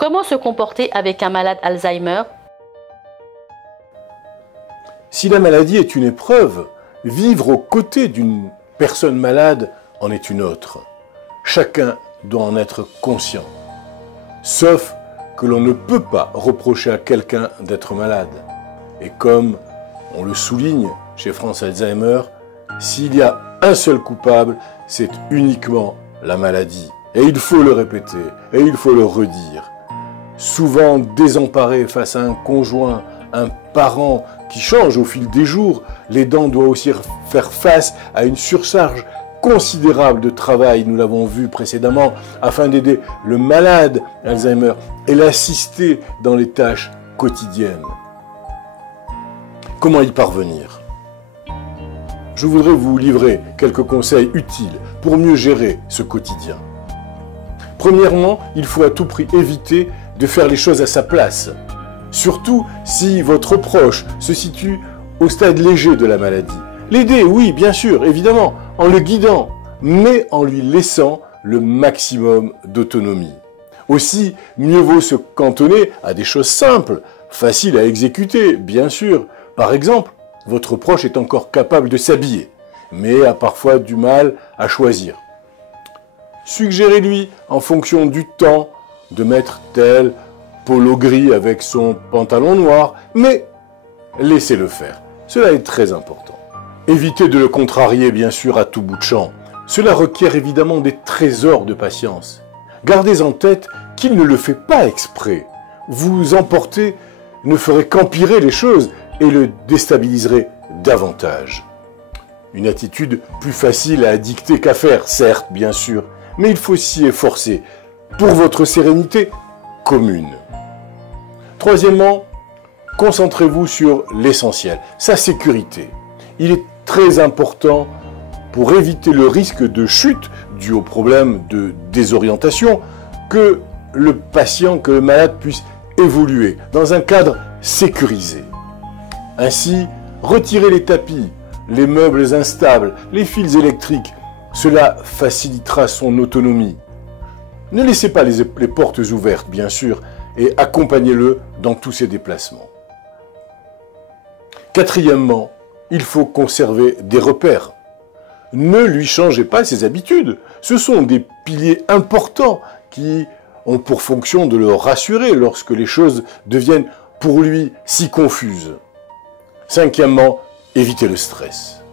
Comment se comporter avec un malade Alzheimer? Si la maladie est une épreuve, vivre aux côtés d'une personne malade en est une autre. Chacun doit en être conscient. Sauf que l'on ne peut pas reprocher à quelqu'un d'être malade. Et comme on le souligne chez France Alzheimer, s'il y a un seul coupable, c'est uniquement la maladie. Et il faut le répéter, et il faut le redire. Souvent désemparé face à un conjoint, un parent qui change au fil des jours, l'aidant doit aussi faire face à une surcharge considérable de travail, nous l'avons vu précédemment, afin d'aider le malade Alzheimer et l'assister dans les tâches quotidiennes. Comment y parvenir? Je voudrais vous livrer quelques conseils utiles pour mieux gérer ce quotidien. Premièrement, il faut à tout prix éviter de faire les choses à sa place. Surtout si votre proche se situe au stade léger de la maladie. L'aider, oui, bien sûr, évidemment, en le guidant, mais en lui laissant le maximum d'autonomie. Aussi, mieux vaut se cantonner à des choses simples, faciles à exécuter, bien sûr. Par exemple, votre proche est encore capable de s'habiller, mais a parfois du mal à choisir. Suggérez-lui, en fonction du temps, de mettre tel polo gris avec son pantalon noir, mais laissez-le faire. Cela est très important. Évitez de le contrarier, bien sûr, à tout bout de champ. Cela requiert évidemment des trésors de patience. Gardez en tête qu'il ne le fait pas exprès. Vous emporter ne ferait qu'empirer les choses et le déstabiliserait davantage. Une attitude plus facile à dicter qu'à faire, certes, bien sûr, mais il faut s'y efforcer pour votre sérénité commune. Troisièmement, concentrez-vous sur l'essentiel, sa sécurité. Il est très important pour éviter le risque de chute dû au problème de désorientation que le patient, que le malade puisse évoluer dans un cadre sécurisé. Ainsi, retirez les tapis, les meubles instables, les fils électriques. Cela facilitera son autonomie. Ne laissez pas les portes ouvertes, bien sûr, et accompagnez-le dans tous ses déplacements. Quatrièmement, il faut conserver des repères. Ne lui changez pas ses habitudes. Ce sont des piliers importants qui ont pour fonction de le rassurer lorsque les choses deviennent pour lui si confuses. Cinquièmement, évitez le stress.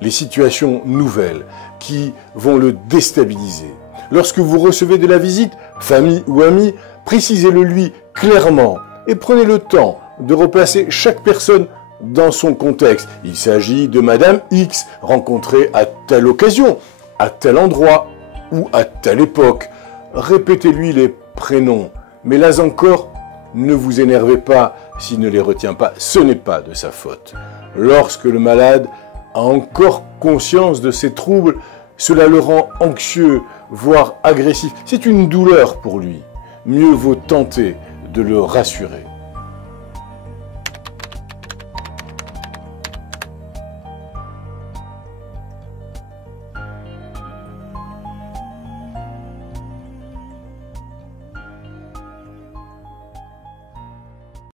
Les situations nouvelles qui vont le déstabiliser. Lorsque vous recevez de la visite, famille ou amis, précisez-le lui clairement et prenez le temps de replacer chaque personne dans son contexte. Il s'agit de Madame X, rencontrée à telle occasion, à tel endroit ou à telle époque. Répétez-lui les prénoms, mais là encore, ne vous énervez pas s'il ne les retient pas, ce n'est pas de sa faute. Lorsque le malade a encore conscience de ses troubles, cela le rend anxieux, voire agressif. C'est une douleur pour lui. Mieux vaut tenter de le rassurer.